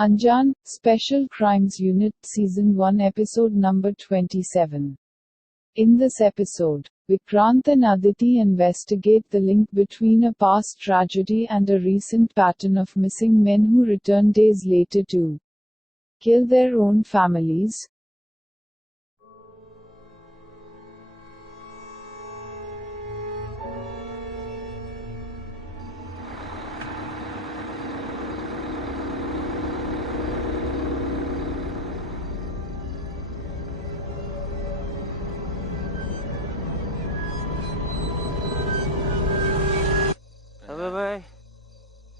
Anjan, Special Crimes Unit, Season 1, Episode number 27. In this episode, Vikrant and Aditi investigate the link between a past tragedy and a recent pattern of missing men who return days later to kill their own families. अबे भाई,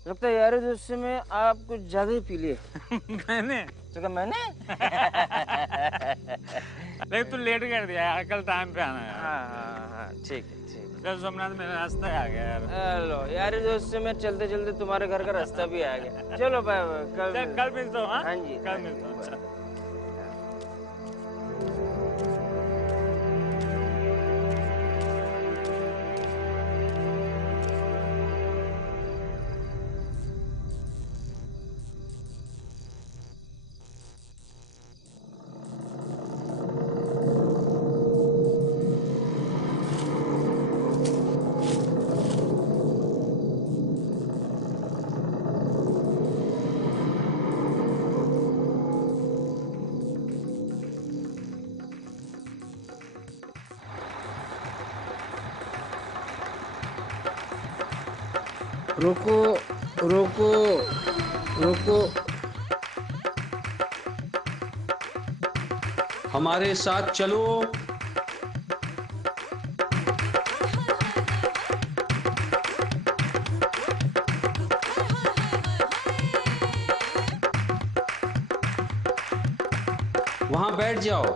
लगता है यार दोस्त में आप कुछ ज्यादा ही पी लिए। मैंने तो क्या मैंने? लेकिन तू लेट कर दिया यार, कल टाइम पे आना यार। हाँ, ठीक है, ठीक है। कल सोमनाथ मेरा रास्ता आ गया यार। हेलो यार दोस्त में चलते चलते तुम्हारे घर का रास्ता भी आ गया। चलो भाई, कल मिलता हूँ। हाँ जी, कल मिलता हूँ। अच्छा। रुको रुको रुको, हमारे साथ चलो। वहां बैठ जाओ।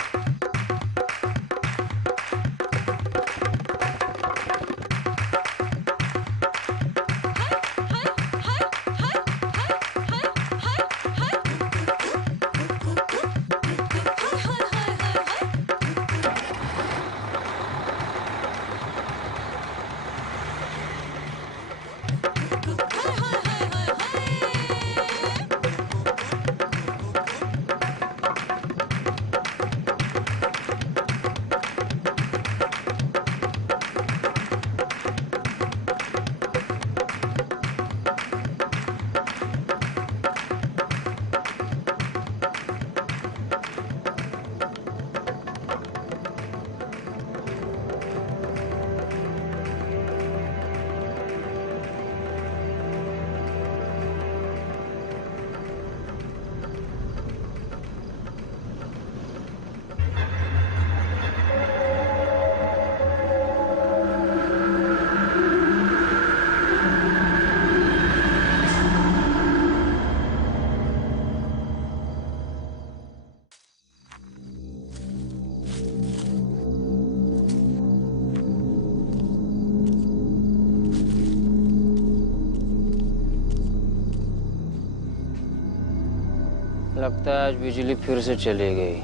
लगता है आज बिजली फिर से चली गई।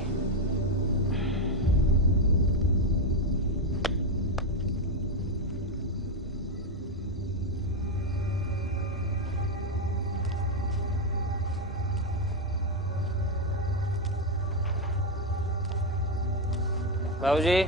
बाबूजी,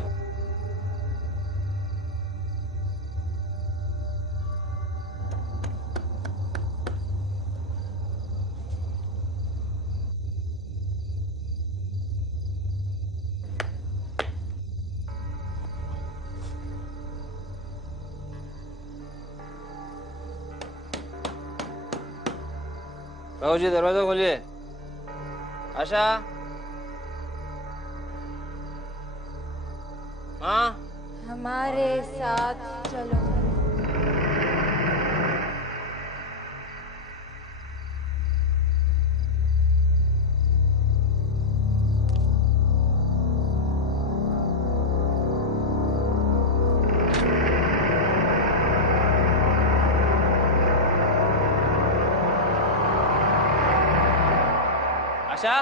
बाबूजी दरवाजा खोलिए। आशा, हाँ, हमारे साथ चलो। आशा,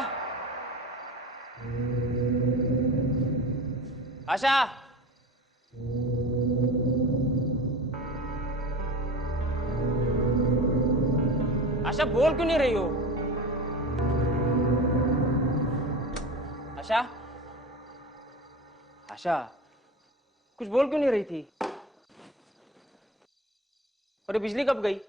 आशा, आशा बोल क्यों नहीं रही हो? आशा, आशा, कुछ बोल क्यों नहीं रही थी? और ये बिजली कब गई?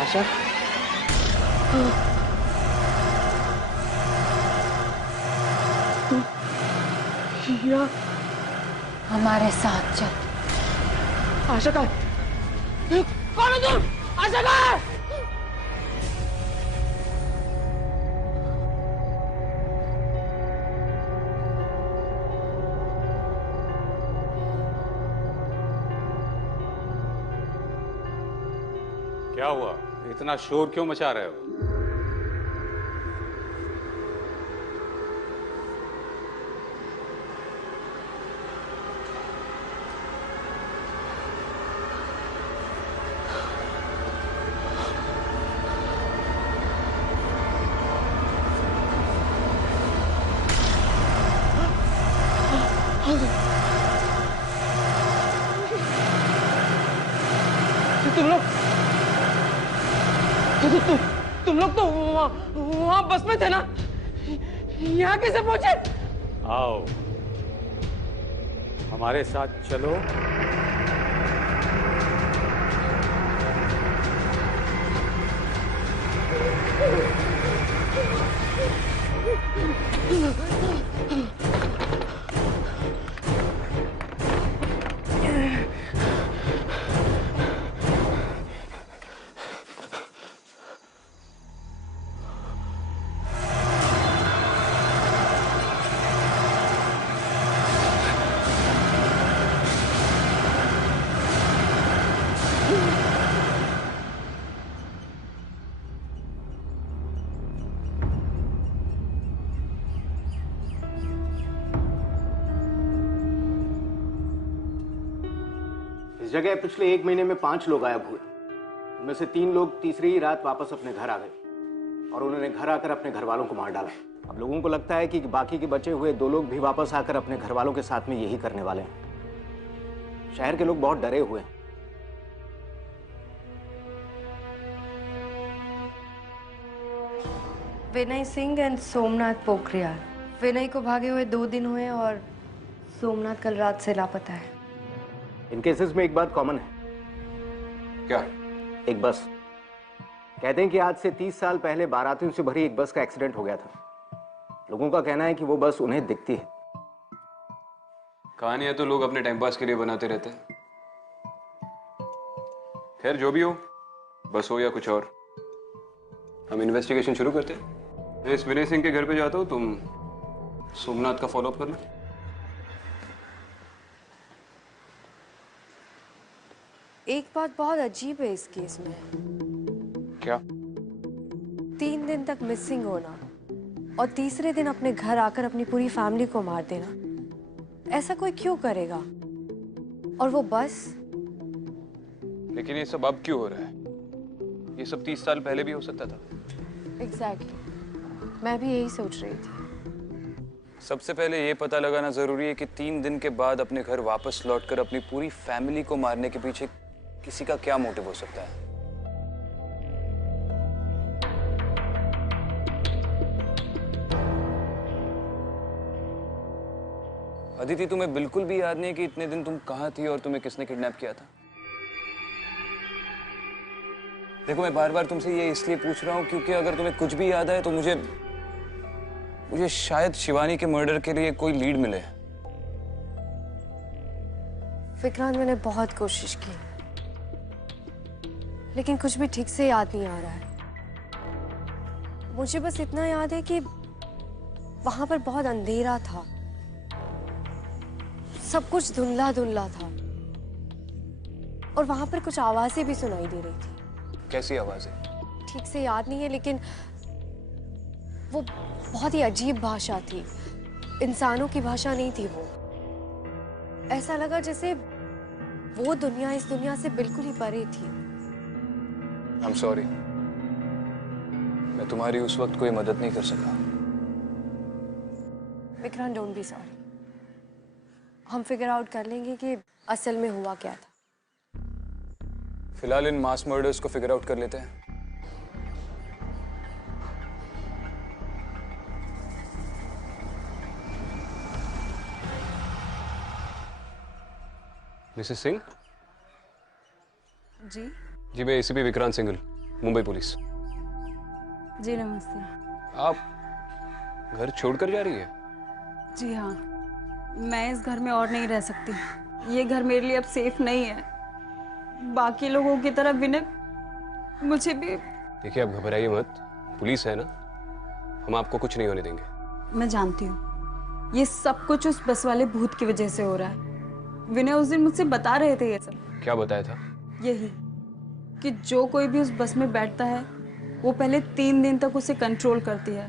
आशा, या हमारे साथ चल। आशा का कौन है तुम? आशा का क्या हुआ? इतना शोर क्यों मचा रहे हो? तुम लोग तो वहाँ बस में थे ना? यहाँ कैसे पहुंचे? आओ, हमारे साथ चलो। इस जगह पिछले 1 महीने में 5 लोग गायब हुए। उनमें से 3 लोग तीसरी ही रात वापस अपने घर आ गए और उन्होंने घर आकर अपने घर वालों को मार डाला। अब लोगों को लगता है कि बाकी के बचे हुए 2 लोग भी वापस आकर अपने घर वालों के साथ में यही करने वाले हैं। शहर के लोग बहुत डरे हुए हैं। विनय सिंह एंड सोमनाथ पोखरियाल। विनय को भागे हुए 2 दिन हुए और सोमनाथ कल रात से लापता है। इन केसेस में एक बात कॉमन है। क्या? एक बस। कहते हैं कि आज से 30 साल पहले बारातियों से भरी एक बस का एक्सीडेंट हो गया था। लोगों का कहना है कि वो बस उन्हें दिखती है। कहानियां तो लोग अपने टाइम पास के लिए बनाते रहते हैं। खैर जो भी हो, बस हो या कुछ और, हम इन्वेस्टिगेशन शुरू करते हैं। मैं इस विनय सिंह के घर पे जाता हूँ, तुम सोमनाथ का फॉलोअप करना। एक बात बहुत अजीब है इस केस में। क्या? 3 दिन तक मिसिंग होना और तीसरे दिन अपने घर आकर अपनी पूरी फैमिली को मार देना, ऐसा कोई क्यों करेगा? और वो बस। लेकिन ये सब अब क्यों हो रहा है? ये सब 30 साल पहले भी हो सकता था। एग्जैक्टली, मैं भी यही सोच रही थी। सबसे पहले ये पता लगाना जरूरी है कि 3 दिन के बाद अपने घर वापस लौटकर अपनी पूरी फैमिली को मारने के पीछे किसी का क्या मोटिव हो सकता है। अदिति, तुम्हें बिल्कुल भी याद नहीं कि इतने दिन तुम कहाँ थी और तुम्हें किसने किडनैप किया था? देखो, मैं बार बार तुमसे ये इसलिए पूछ रहा हूँ क्योंकि अगर तुम्हें कुछ भी याद आए तो मुझे शायद शिवानी के मर्डर के लिए कोई लीड मिले। विक्रांत, मैंने बहुत कोशिश की लेकिन कुछ भी ठीक से याद नहीं आ रहा है। मुझे बस इतना याद है कि वहां पर बहुत अंधेरा था, सब कुछ धुंधला धुंधला था और वहां पर कुछ आवाजें भी सुनाई दे रही थी। कैसी आवाजें? ठीक से याद नहीं है, लेकिन वो बहुत ही अजीब भाषा थी, इंसानों की भाषा नहीं थी वो। ऐसा लगा जैसे वो दुनिया इस दुनिया से बिल्कुल ही परे थी। I'm sorry, मैं तुम्हारी उस वक्त कोई मदद नहीं कर सका। Vikrant, don't be sorry. हम फिगर आउट कर लेंगे कि असल में हुआ क्या था। फिलहाल इन मास मर्डर्स को फिगर आउट कर लेते हैं। मिसेस सिंह? जी जी, मैं एसीपी विक्रांत सिंघल, मुंबई पुलिस। जी नमस्ते। आप घर छोड़कर जा रही है? जी हाँ, मैं इस घर में और नहीं रह सकती। ये घर मेरे लिए अब सेफ नहीं है। बाकी लोगों की तरह विनय मुझे भी। देखिए, आप घबराइए मत, पुलिस है ना, हम आपको कुछ नहीं होने देंगे। मैं जानती हूँ ये सब कुछ उस बस वाले भूत की वजह से हो रहा है। विनय उस दिन मुझसे बता रहे थे ये सब। क्या बताया था? यही कि जो कोई भी उस बस में बैठता है वो पहले 3 दिन तक उसे कंट्रोल करती है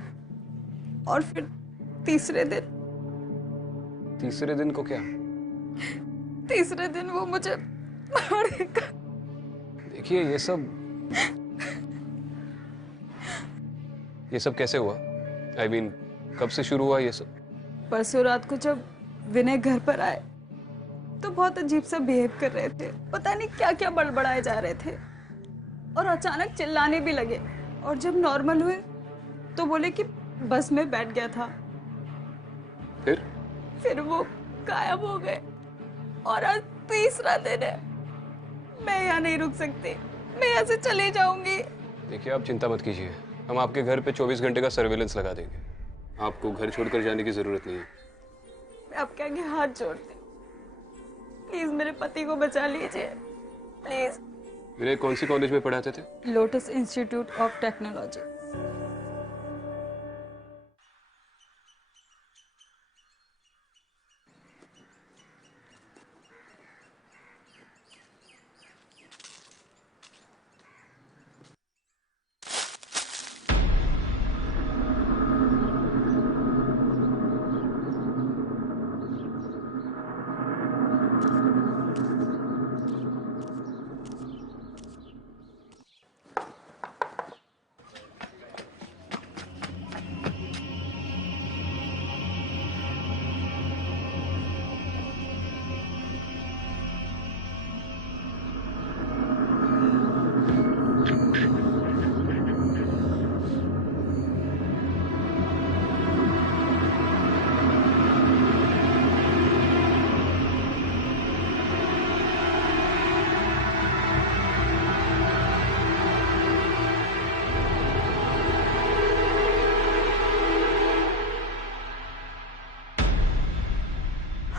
और फिर तीसरे दिन को क्या? तीसरे दिन वो मुझे मारेगा। देखिए, ये सब कैसे हुआ? I mean, कब से शुरू हुआ ये सब? परसों रात को जब विनय घर पर आए तो बहुत अजीब सा बिहेव कर रहे थे। पता नहीं क्या क्या बड़बड़ाए जा रहे थे और अचानक चिल्लाने भी लगे। और जब नॉर्मल हुए तो बोले कि बस में बैठ गया था। फिर वो गायब हो गए और आज तीसरा दिन है। मैं यहाँ नहीं रुक सकती, मैं यहाँ से चली जाऊंगी। देखिए, आप चिंता मत कीजिए, हम आपके घर पे 24 घंटे का सर्विलेंस लगा देंगे। आपको घर छोड़कर जाने की जरूरत नहीं है। मैं आपके आगे हाथ जोड़ती हूँ, प्लीज मेरे पति को बचा लीजिए, प्लीज। विनय कौन सी कॉलेज में पढ़ाते थे? Lotus institute of technology.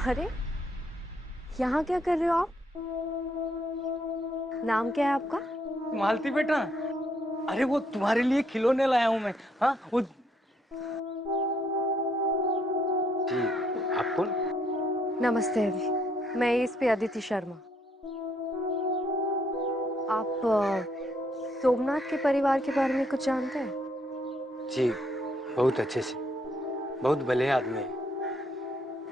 अरे, यहाँ क्या कर रहे हो आप? नाम क्या है आपका? मालती बेटा, अरे वो तुम्हारे लिए खिलौने लाया हूँ मैं। हाँ, वो जी, आप कौन? नमस्ते अभी, मैं एसपी अदिति शर्मा। आप सोमनाथ के परिवार के बारे में कुछ जानते हैं? जी, बहुत अच्छे से, बहुत भले आदमी है।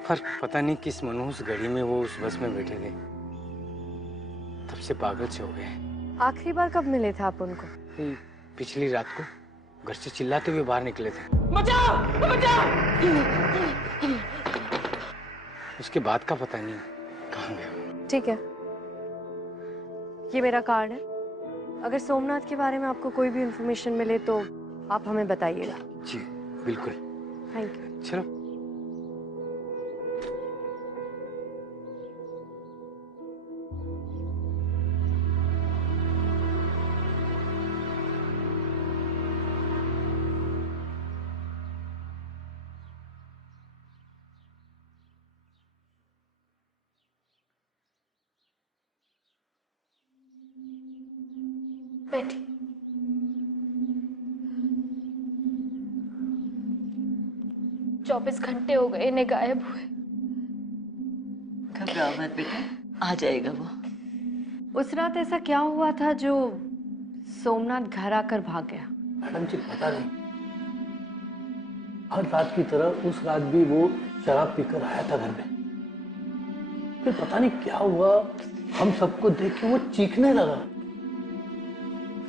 पर पता नहीं किस मनहूस घड़ी में वो उस बस में बैठे थे, तब से पागल से हो गए। आखिरी बार कब मिले थे आप उनको? पिछली रात को घर से चिल्लाते हुए बाहर निकले थे। बचाओ, बचाओ! उसके बाद का पता नहीं कहाँ गया। ठीक है, ये मेरा कार्ड है। अगर सोमनाथ के बारे में आपको कोई भी इंफॉर्मेशन मिले तो आप हमें बताइएगा। जी बिल्कुल। Thank you. चलो। बैठिए। 24 घंटे हो गए इन्हें गायब हुए। घबराओ मत बेटा, आ जाएगा वो। उस रात ऐसा क्या हुआ था जो सोमनाथ घर आकर भाग गया? मैडम जी पता नहीं, हर रात की तरह उस रात भी वो शराब पीकर आया था घर में। फिर पता नहीं क्या हुआ, हम सबको देख के वो चीखने लगा।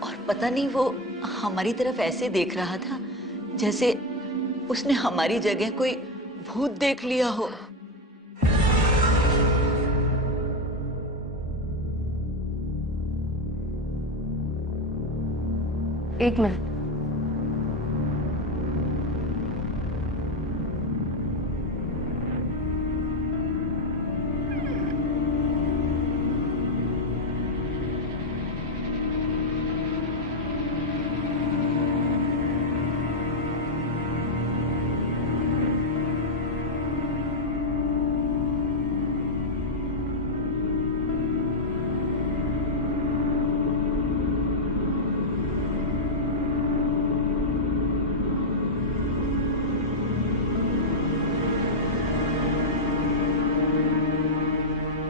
और पता नहीं वो हमारी तरफ ऐसे देख रहा था जैसे उसने हमारी जगह कोई भूत देख लिया हो। एक मिनट।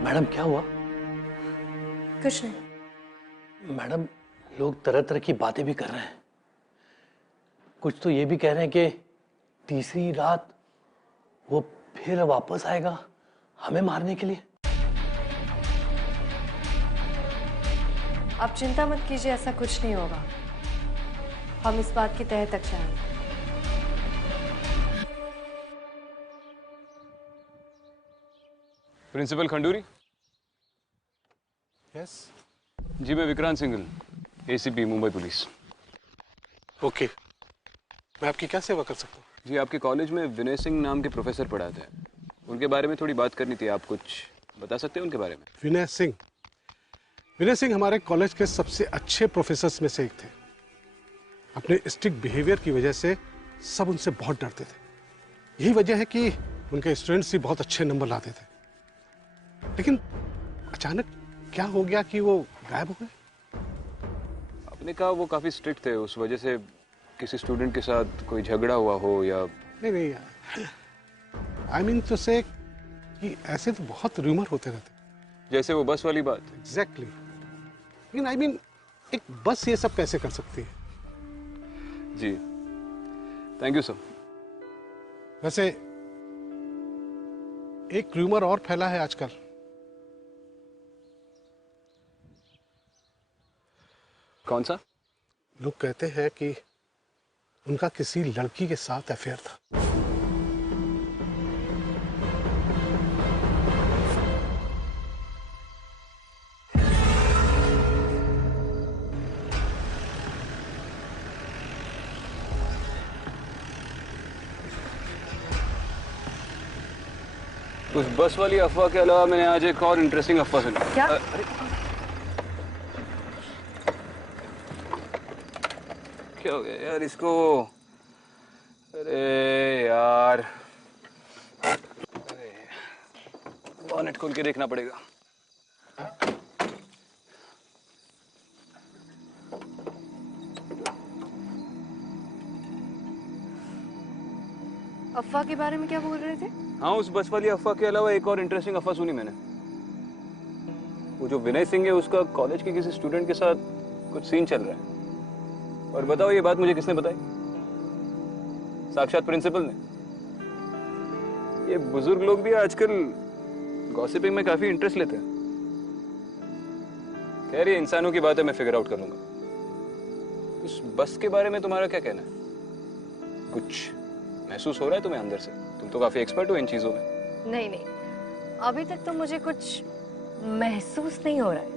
मैडम क्या हुआ? कुछ नहीं। मैडम लोग तरह तरह की बातें भी कर रहे हैं। कुछ तो ये भी कह रहे हैं कि तीसरी रात वो फिर वापस आएगा हमें मारने के लिए। आप चिंता मत कीजिए, ऐसा कुछ नहीं होगा। हम इस बात की तह तक जाएंगे। प्रिंसिपल खंडूरी। यस जी, मैं Vikrant Singhal, ACP Mumbai police. Okay, मैं आपकी क्या सेवा कर सकता हूँ? जी, आपके कॉलेज में विनय सिंह नाम के प्रोफेसर पढ़ाते हैं, उनके बारे में थोड़ी बात करनी थी। आप कुछ बता सकते हैं उनके बारे में? विनय सिंह? विनय सिंह हमारे कॉलेज के सबसे अच्छे प्रोफेसर्स में से एक थे। अपने स्ट्रिक्ट बिहेवियर की वजह से सब उनसे बहुत डरते थे। यही वजह है कि उनके स्टूडेंट्स भी बहुत अच्छे नंबर लाते थे। लेकिन अचानक क्या हो गया कि वो गायब हो गए? आपने कहा वो काफी स्ट्रिक्ट थे, उस वजह से किसी स्टूडेंट के साथ कोई झगड़ा हुआ हो या? नहीं नहीं, आई मीन तो से कि ऐसे तो बहुत रूमर होते रहते। जैसे वो बस वाली बात? एग्जैक्टली। लेकिन आई मीन एक बस ये सब कैसे कर सकती है? जी, थैंक यू सर। वैसे एक रूमर और फैला है आजकल। कौन सा? लोग कहते हैं कि उनका किसी लड़की के साथ अफेयर था। उस बस वाली अफवाह के अलावा मैंने आज एक और इंटरेस्टिंग अफवाह सुनी। क्या? क्या हो गया यार इसको? अरे यार, बॉनेट खोल के देखना पड़ेगा। अफवाह के बारे में क्या बोल रहे थे? हाँ, उस बस वाली अफवाह के अलावा एक और इंटरेस्टिंग अफवाह सुनी मैंने। वो जो विनय सिंह है, उसका कॉलेज के किसी स्टूडेंट के साथ कुछ सीन चल रहा है। और बताओ ये बात मुझे किसने बताई? साक्षात प्रिंसिपल ने। ये बुजुर्ग लोग भी आजकल गॉसिपिंग में काफी इंटरेस्ट लेते हैं। खैर, ये इंसानों की बात है, मैं फिगर आउट कर लूंगा। उस बस के बारे में तुम्हारा क्या कहना है? कुछ महसूस हो रहा है तुम्हें अंदर से? तुम तो काफी एक्सपर्ट हो इन चीजों में। नहीं नहीं, अभी तक तो मुझे कुछ महसूस नहीं हो रहा है।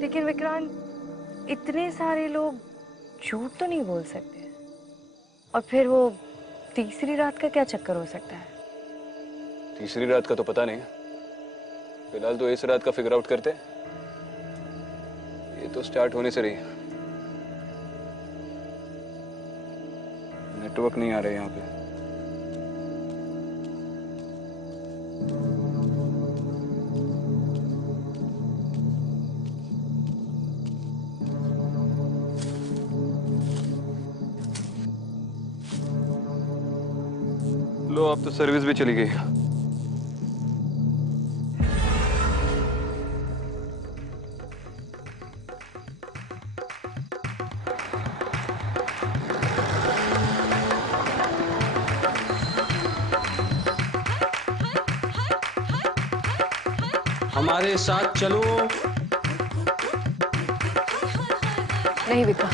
लेकिन विक्रांत, इतने सारे लोग झूठ तो नहीं बोल सकते। और फिर वो तीसरी रात का क्या चक्कर हो सकता है? तीसरी रात का तो पता नहीं। फिलहाल तो इस रात का फिगर आउट करते हैं। ये तो स्टार्ट होने से रही है। नेटवर्क नहीं आ रहा है यहाँ पे। लो, अब तो सर्विस भी चली गई। हमारे साथ चलो। नहीं विक्रम,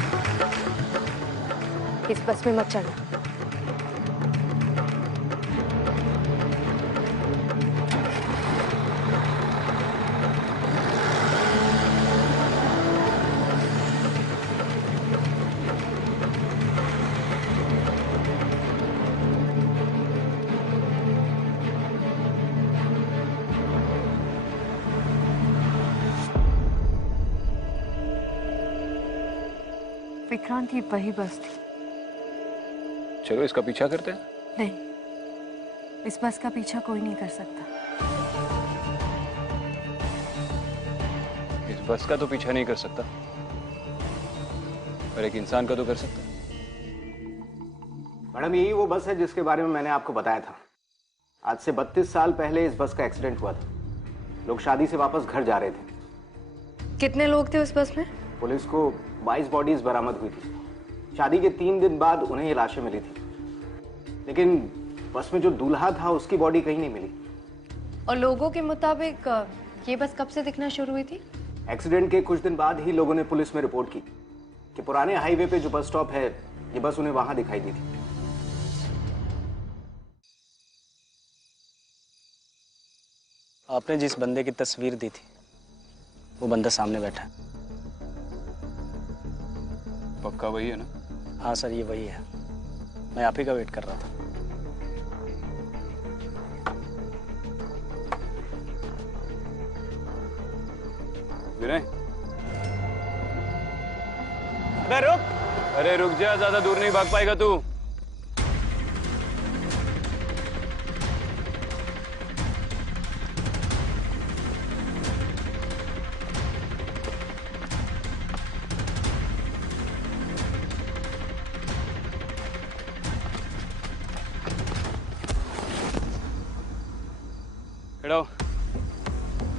इस बस में मत चढ़ना। विक्रांत, ये वही बस थी। चलो इसका पीछा करते हैं। नहीं, इस बस का पीछा कोई नहीं कर सकता। इस बस का तो पीछा नहीं कर सकता, पर एक इंसान का तो कर सकता है। मैडम, यही वो बस है जिसके बारे में मैंने आपको बताया था। आज से 32 साल पहले इस बस का एक्सीडेंट हुआ था। लोग शादी से वापस घर जा रहे थे। कितने लोग थे उस बस में? पुलिस को 22 बॉडीज बरामद हुई थी। शादी के 3 दिन बाद उन्हें ये लाशें मिली थी, लेकिन बस में जो दूल्हा था उसकी बॉडी कहीं नहीं मिली। और लोगों के मुताबिक ये बस कब से दिखना शुरू हुई थी? एक्सीडेंट के कुछ दिन बाद ही लोगों ने पुलिस में रिपोर्ट की कि पुराने हाईवे पे जो बस स्टॉप है, ये बस उन्हें वहां दिखाई दी थी। आपने जिस बंदे की तस्वीर दी थी, वो बंदा सामने बैठा है। पक्का वही है ना? हाँ सर, ये वही है। मैं आप ही का वेट कर रहा था। विनय, अबे रुक! अरे रुक जा, ज्यादा दूर नहीं भाग पाएगा तू। खड़ा हो।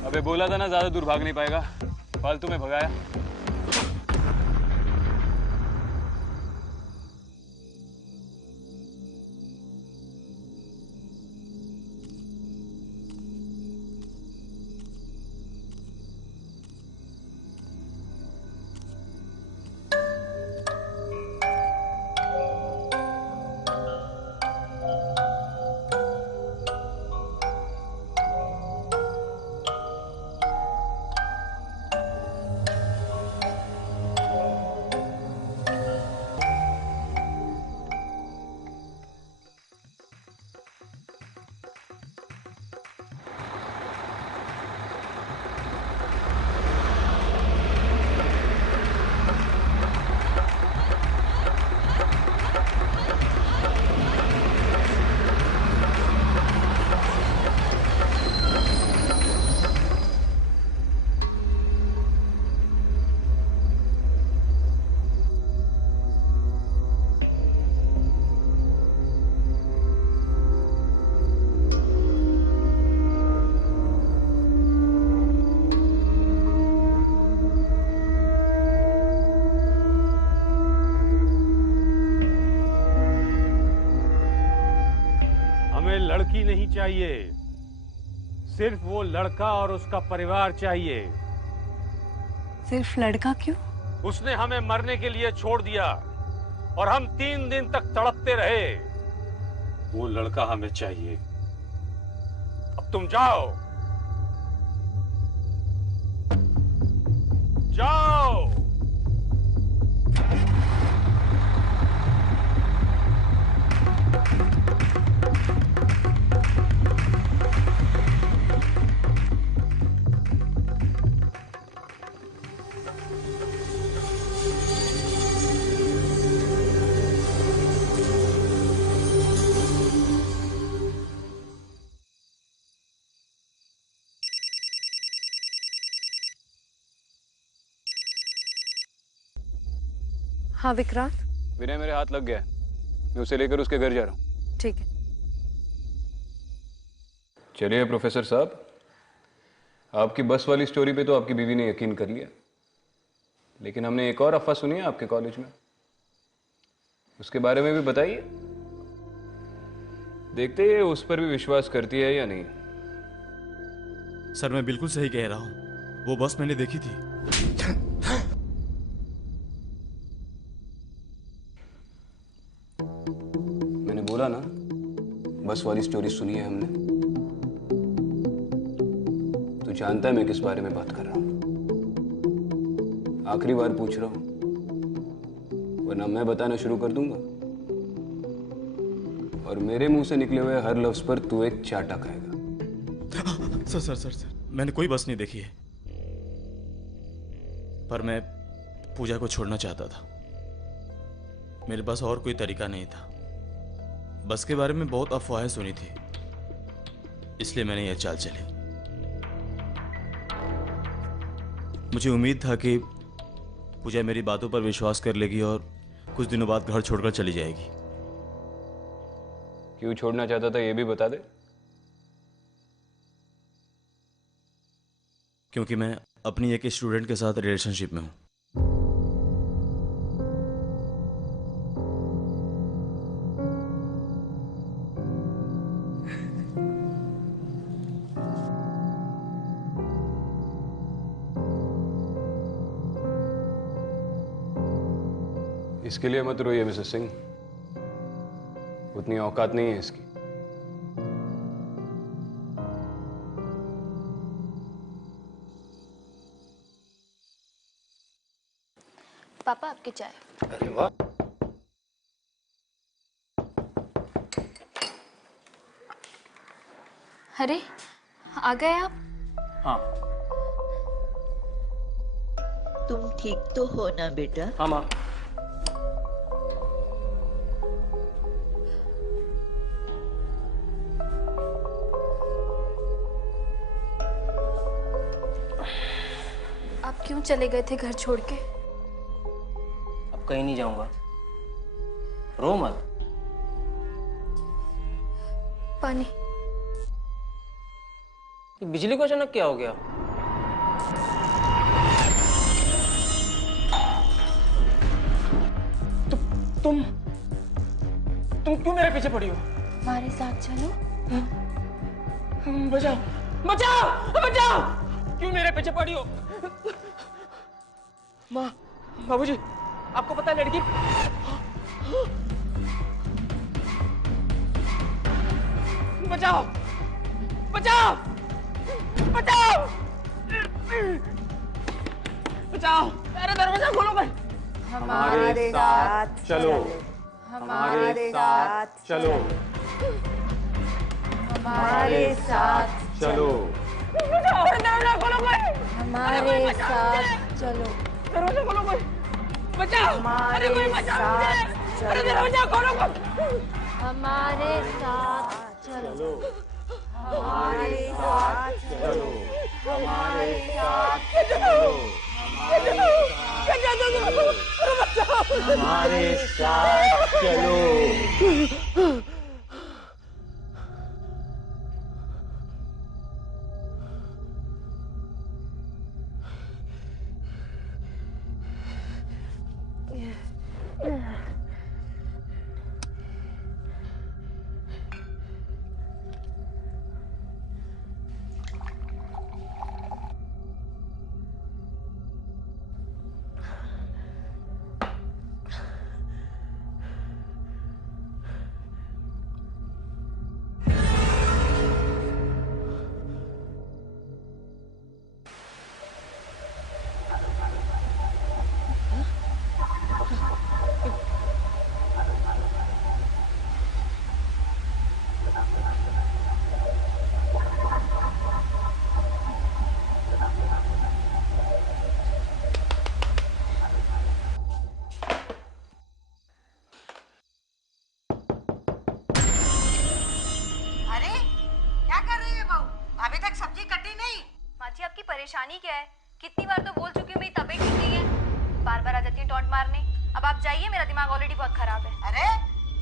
अबे बोला था ना, ज्यादा दूर भाग नहीं पाएगा। फालतू में भगाया। लड़की नहीं चाहिए, सिर्फ वो लड़का और उसका परिवार चाहिए। सिर्फ लड़का क्यों? उसने हमें मरने के लिए छोड़ दिया और हम 3 दिन तक तड़पते रहे। वो लड़का हमें चाहिए। अब तुम जाओ, जाओ। हाँ विक्रांत। विनय, मेरे हाथ लग गया है। मैं उसे लेकर उसके घर जा रहा हूँ। ठीक है। चलिए प्रोफेसर साहब, आपकी बस वाली स्टोरी पे तो आपकी बीवी ने यकीन कर लिया, लेकिन हमने एक और अफवाह सुनी है आपके कॉलेज में, उसके बारे में भी बताइए। देखते हैं उस पर भी विश्वास करती है या नहीं। सर मैं बिल्कुल सही कह रहा हूं, वो बस मैंने देखी थी। मैंने बोला ना, बस वाली स्टोरी सुनी है हमने। तू जानता है मैं किस बारे में बात कर रहा हूं। आखिरी बार पूछ रहा हूं, वरना मैं बताना शुरू कर दूंगा और मेरे मुंह से निकले हुए हर लफ्ज पर तू एक चाटा खाएगा। सर सर सर सर मैंने कोई बस नहीं देखी है, पर मैं पूजा को छोड़ना चाहता था। मेरे पास और कोई तरीका नहीं था। बस के बारे में बहुत अफवाहें सुनी थी, इसलिए मैंने यह चाल चली। मुझे उम्मीद था कि पूजा मेरी बातों पर विश्वास कर लेगी और कुछ दिनों बाद घर छोड़कर चली जाएगी। क्यों छोड़ना चाहता था ये भी बता दे। क्योंकि मैं अपनी एक स्टूडेंट के साथ रिलेशनशिप में हूं। इसके लिए मत रोइए मिसेस सिंह, उतनी औकात नहीं है इसकी। पापा आपकी चाय। अरे वाह, अरे आ गए आप? हाँ। तुम ठीक तो हो ना बेटा? हाँ माँ। आप क्यों चले गए थे घर छोड़ के? अब कहीं नहीं जाऊंगा, रो मत। पानी। ये बिजली को अचानक क्या हो गया? तुम क्यों मेरे पीछे पड़ी हो? हमारे साथ चलो। बचाओ बचाओ बचाओ! क्यों मेरे पीछे पड़ी हो? माँ, बाबूजी, आपको पता है लड़की बचाओ बचाओ बचाओ बचाओ! अरे दरवाजा खोलो भाई। हमारे साथ चलो, हमारे साथ चलो, हमारे साथ चलो, दरवाजा खोलो भाई। हमारे साथ चलो, दरवाजा खोलो भाई। बचाओ! अरे कोई बचाओ मुझे! अरे दरवाजा खोलो भाई। हमारे साथ चलो, हमारे साथ चलो, हमारे साथ चलो, हमारे साथ चलो। परेशानी क्या है? कितनी बार तो बोल चुकी हूँ मेरी तबीयत ठीक नहीं है, बार बार आ जाती है टॉन्ट मारने। अब आप जाइए, मेरा दिमाग ऑलरेडी बहुत खराब है। अरे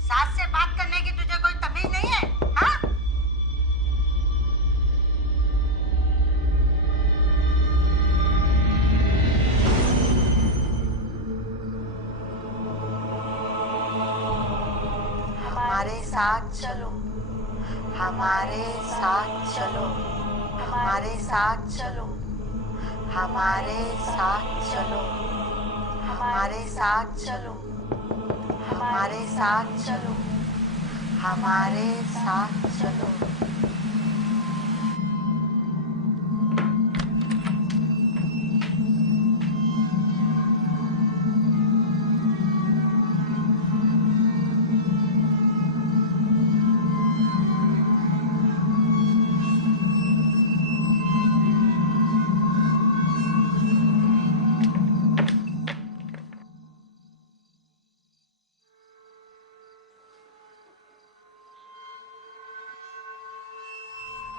सास से बात करने की तुझे कोई तमीज नहीं है? हाँ? हमारे साथ चलो, हमारे साथ चलो, हमारे साथ चलो, हमारे साथ चलो, हमारे साथ चलो, हमारे साथ चलो, हमारे साथ चलो।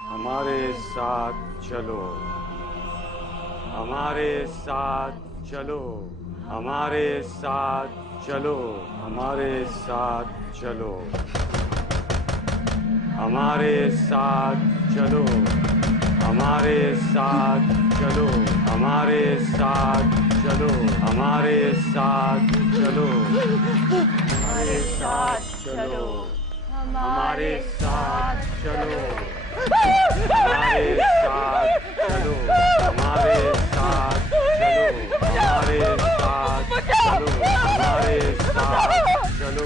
हमारे साथ चलो, हमारे साथ चलो, हमारे साथ चलो, हमारे साथ चलो, हमारे साथ चलो, हमारे साथ चलो, हमारे साथ चलो, हमारे साथ चलो, हमारे साथ चलो, हमारे साथ चलो, हमारे साथ चलो, हमारे साथ चलो, हमारे साथ चलो, हमारे साथ चलो।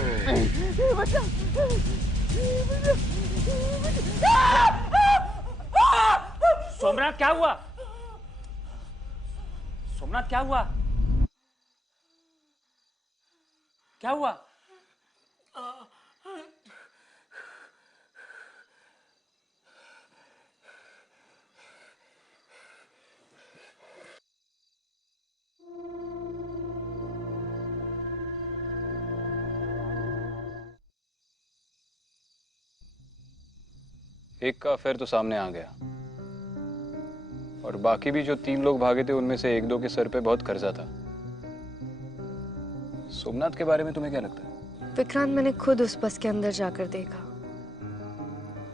सोमनाथ क्या हुआ? सोमनाथ क्या हुआ? क्या हुआ? एक का अफेयर तो सामने आ गया, और बाकी भी जो 3 लोग भागे थे उनमें से 1-2 के सर पे बहुत कर्जा था। सोमनाथ के बारे में तुम्हें क्या लगता है? विक्रांत, मैंने खुद उस बस के अंदर जाकर देखा।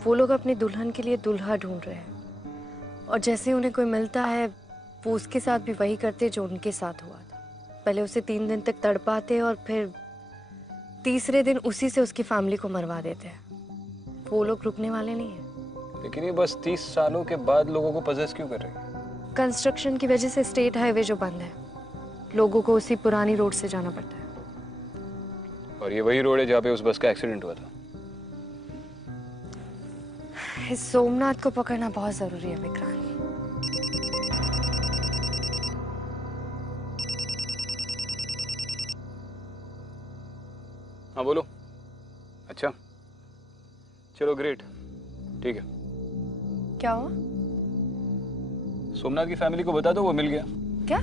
वो लोग अपनी दुल्हन के लिए दूल्हा ढूंढ रहे हैं, और जैसे उन्हें कोई मिलता है वो उसके साथ भी वही करते जो उनके साथ हुआ था। पहले उसे 3 दिन तक तड़पाते और फिर तीसरे दिन उसी से उसकी फैमिली को मरवा देते हैं। वो लोग रुकने वाले नहीं हैं। लेकिन ये बस 30 सालों के बाद लोगों को पजेस क्यों कर रही है? कंस्ट्रक्शन की वजह से स्टेट हाईवे जो बंद है, लोगों को उसी पुरानी रोड से जाना पड़ता है। और ये वही रोड है जहाँ पे उस बस का एक्सीडेंट हुआ था। इस सोमनाथ को पकड़ना बहुत जरूरी है विक्रांत। हाँ बोलो। अच्छा चलो ग्रेट, ठीक है। क्या हुआ? सोमनाथ की फैमिली को बता दो वो मिल गया। क्या?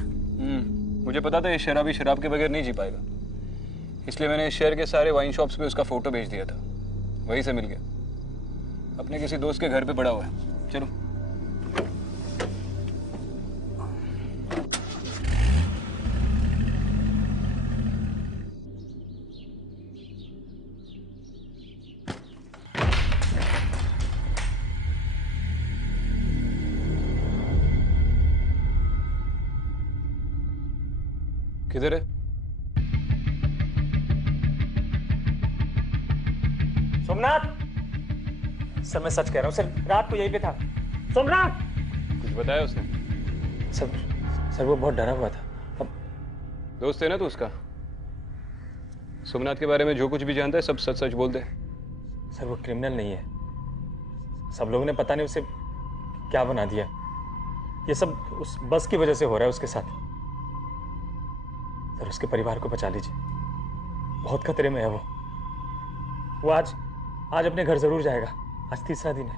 मुझे पता था ये शराबी शराब के बगैर नहीं जी पाएगा, इसलिए मैंने इस शहर के सारे वाइन शॉप्स पे उसका फोटो भेज दिया था, वहीं से मिल गया। अपने किसी दोस्त के घर पे पड़ा हुआ है। चलो। किधर है? सोमनाथ, सर मैं सच कह रहा हूँ सर, रात को यहीं पे था। सोमनाथ! कुछ बताया उसने? सर वो बहुत डरा हुआ था। अब दोस्त है ना तू उसका? सोमनाथ के बारे में जो कुछ भी जानता है सब सच सच बोल दे। सर वो क्रिमिनल नहीं है, सब लोगों ने पता नहीं उसे क्या बना दिया। ये सब उस बस की वजह से हो रहा है उसके साथ। सर उसके परिवार को बचा लीजिए, बहुत खतरे में है वो आज अपने घर जरूर जाएगा। आज 3रा दिन है।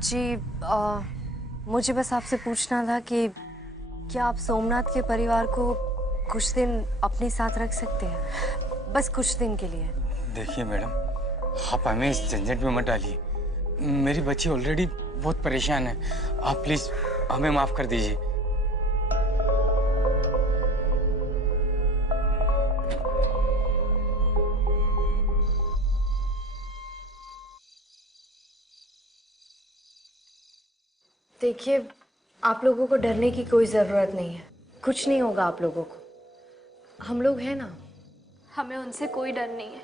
जी मुझे बस आपसे पूछना था कि क्या आप सोमनाथ के परिवार को कुछ दिन अपने साथ रख सकते हैं, बस कुछ दिन के लिए? देखिए मैडम, आप हमें इस झंझट में मत डालिए। मेरी बच्ची ऑलरेडी बहुत परेशान है। आप प्लीज हमें माफ कर दीजिए। देखिए आप लोगों को डरने की कोई ज़रूरत नहीं है, कुछ नहीं होगा आप लोगों को, हम लोग हैं ना। हमें उनसे कोई डर नहीं है,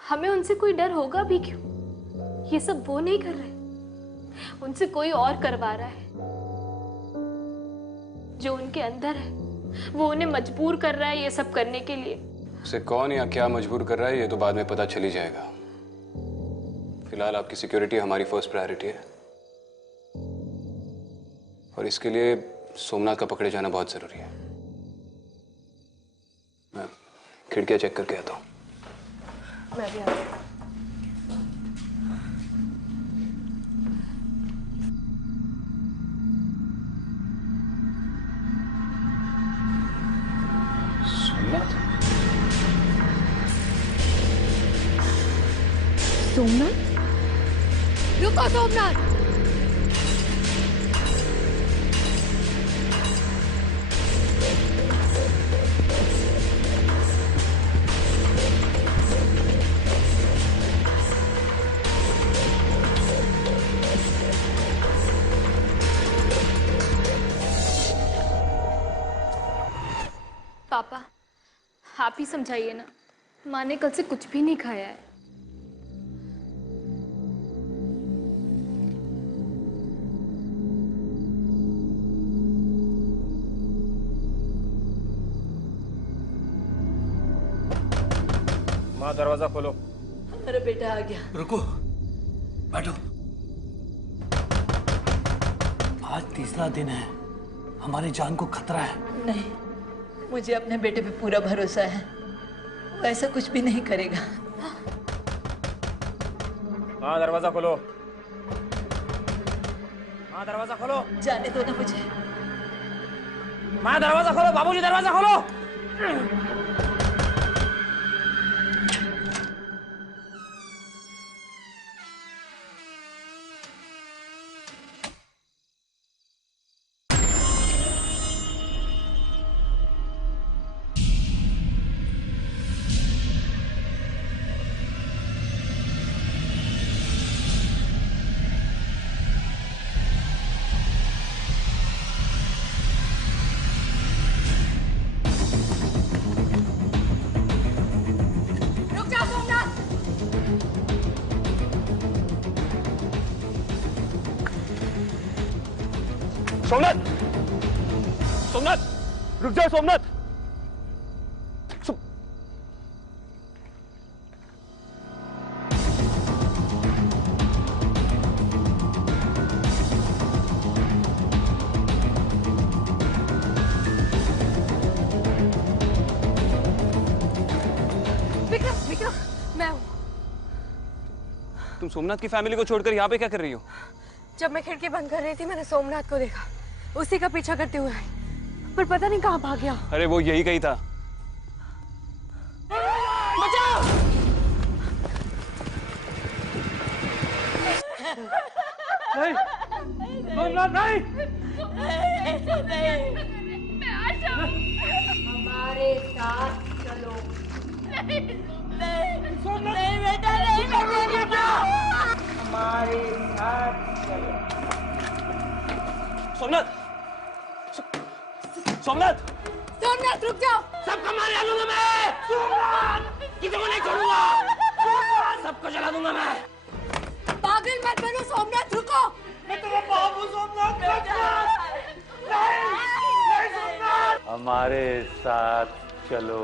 हमें उनसे कोई डर होगा भी क्यों? ये सब वो नहीं कर रहे, उनसे कोई और करवा रहा है। जो उनके अंदर है वो उन्हें मजबूर कर रहा है ये सब करने के लिए। उसे कौन या क्या मजबूर कर रहा है ये तो बाद में पता चल ही जाएगा। फिलहाल आपकी सिक्योरिटी हमारी फर्स्ट प्रायोरिटी है और इसके लिए सोमनाथ का पकड़े जाना बहुत जरूरी है। मैं खिड़कियां चेक करके आता हूँ। मैं भी आ रही हूँ। सोमनाथ, रुको सोमनाथ। पापा, आप ही समझाइए ना, माँ ने कल से कुछ भी नहीं खाया है। माँ दरवाजा खोलो। मेरा बेटा आ गया। रुको, बैठो। आज तीसरा दिन है, हमारी जान को खतरा है। नहीं, मुझे अपने बेटे पे पूरा भरोसा है, वो ऐसा कुछ भी नहीं करेगा। हाँ दरवाजा खोलो। हाँ दरवाजा खोलो। जाने दो ना मुझे। माँ दरवाजा खोलो, बाबूजी दरवाजा खोलो। सोमनाथ, सोमनाथ, रुक जाओ सोमनाथ। विक्रम, विक्रम, मैं हूँ। तुम सोमनाथ की फैमिली को छोड़कर यहाँ पे क्या कर रही हो? जब मैं खिड़की बंद कर रही थी मैंने सोमनाथ को देखा, उसी का पीछा करते हुए आई, पर पता नहीं कहाँ भाग गया। अरे वो यही कही था। बचाओ! नहीं, सोमनाथ नहीं। मैं आ जाऊं। हमारे साथ चलो। नहीं, नहीं बेटा, नहीं बेटा, हमारे साथ चलो। सोमनाथ, सोमनाथ, सोमनाथ रुक जाओ। सबको मार डालूंगा मैं। सोमनाथ, किसी को नहीं छोड़ूंगा। सबको जला दूंगा मैं। पागल मत बनो सोमनाथ, रुको। मैं तेरा बाप हूँ सोमनाथ। नहीं सोमनाथ। हमारे साथ चलो।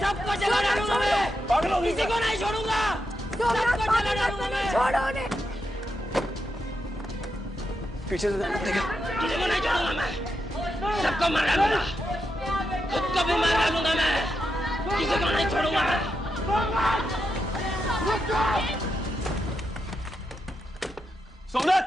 सबको जला डालूंगा मैं। किसी को नहीं छोड़ूंगा। सबको जला डालूंगा मैं। छोड़ो उन्हें। पीछे से देखा। किसी को नहीं छोड़ूंगा मैं। सबको मार डालूंगा। खुद को भी मार डालूंगा मैं। किसी को नहीं छोड़ूंगा मैं। सोमनाथ,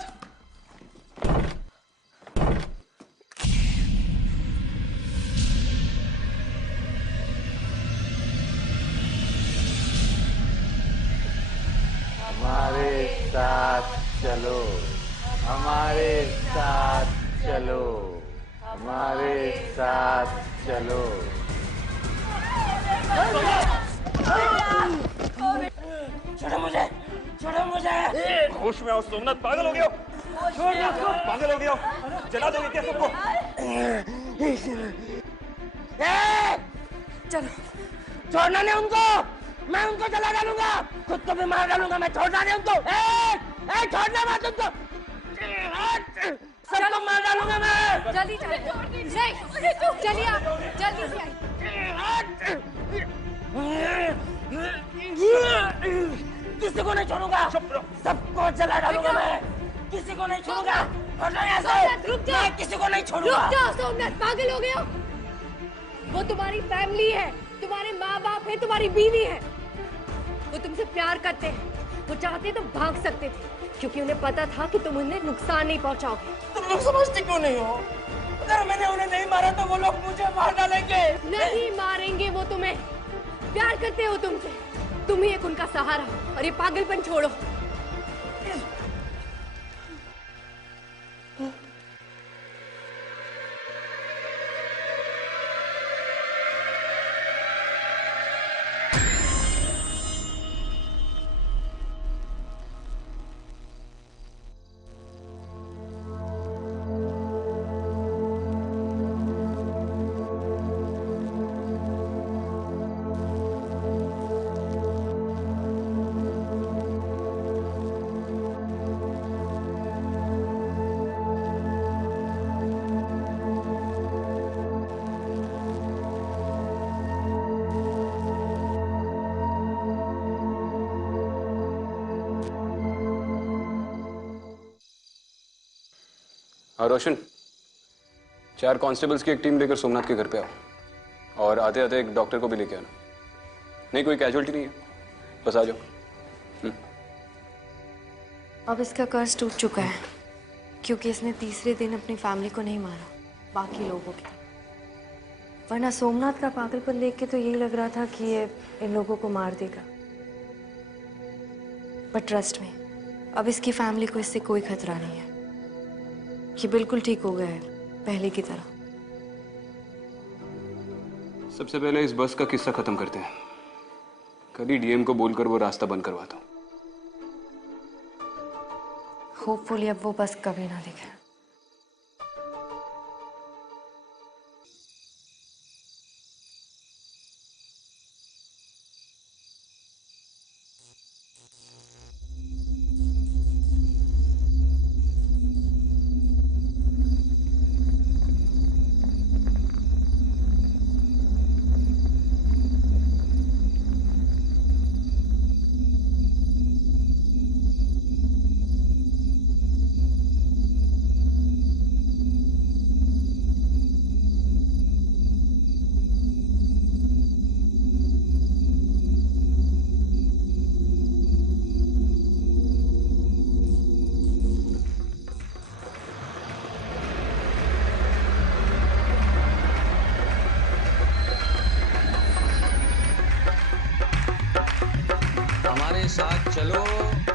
हमारे साथ चलो। हमारे साथ चलो। हमारे साथ चलो। छोड़ो मुझे। होश में आओ सोमनाथ, पागल हो गया हो? पागल हो गया हो? जला दोगे क्या सबको? चलो छोड़ना नहीं उनको, मैं उनको जला डालूंगा, खुद को भी मार डालूंगा, मैं छोड़ना नहीं उनको। छोड़ना मत उनको, सबको मार डालूंगा मैं। जल्दी चलिए आप, जल्दी से किसी को नहीं छोड़ूंगा, सबको जला डालूंगा मैं, किसी को नहीं छोड़ूंगा। रुक जाओ, मैं किसी को नहीं छोड़ूंगा। रुक जाओ सोमनाथ, पागल हो गए हो? वो तुम्हारी फैमिली है, तुम्हारे माँ बाप है, तुम्हारी बीवी है। वो तुमसे प्यार करते हैं, वो चाहते तो भाग सकते थे, क्योंकि उन्हें पता था कि तुम उन्हें नुकसान नहीं पहुंचाओगे। तुम लोग समझते क्यों नहीं हो? अगर मैंने उन्हें नहीं मारा तो वो लोग मुझे मार डालेंगे। नहीं मारेंगे वो तुम्हें, प्यार करते हो तुमसे, तुम ही एक उनका सहारा, और ये पागलपन छोड़ो। हाँ रोशन, 4 कांस्टेबल्स की एक टीम लेकर सोमनाथ के घर पे आओ, और आते आते एक डॉक्टर को भी लेके आना। नहीं, कोई कैजुअल्टी नहीं है, बस आ जाओ। अब इसका कर्ज टूट चुका है, क्योंकि इसने तीसरे दिन अपनी फैमिली को नहीं मारा, बाकी लोगों की। वरना सोमनाथ का पागलपन देख के तो यही लग रहा था कि ये इन लोगों को मार देगा। बट ट्रस्ट में, अब इसकी फैमिली को इससे कोई खतरा नहीं है। ये बिल्कुल ठीक हो गया है, पहले की तरह। सबसे पहले इस बस का किस्सा खत्म करते हैं। कल ही डीएम को बोलकर वो रास्ता बंद करवाता हूँ। होपफुली अब वो बस कभी ना दिखे। हमारे साथ चलो।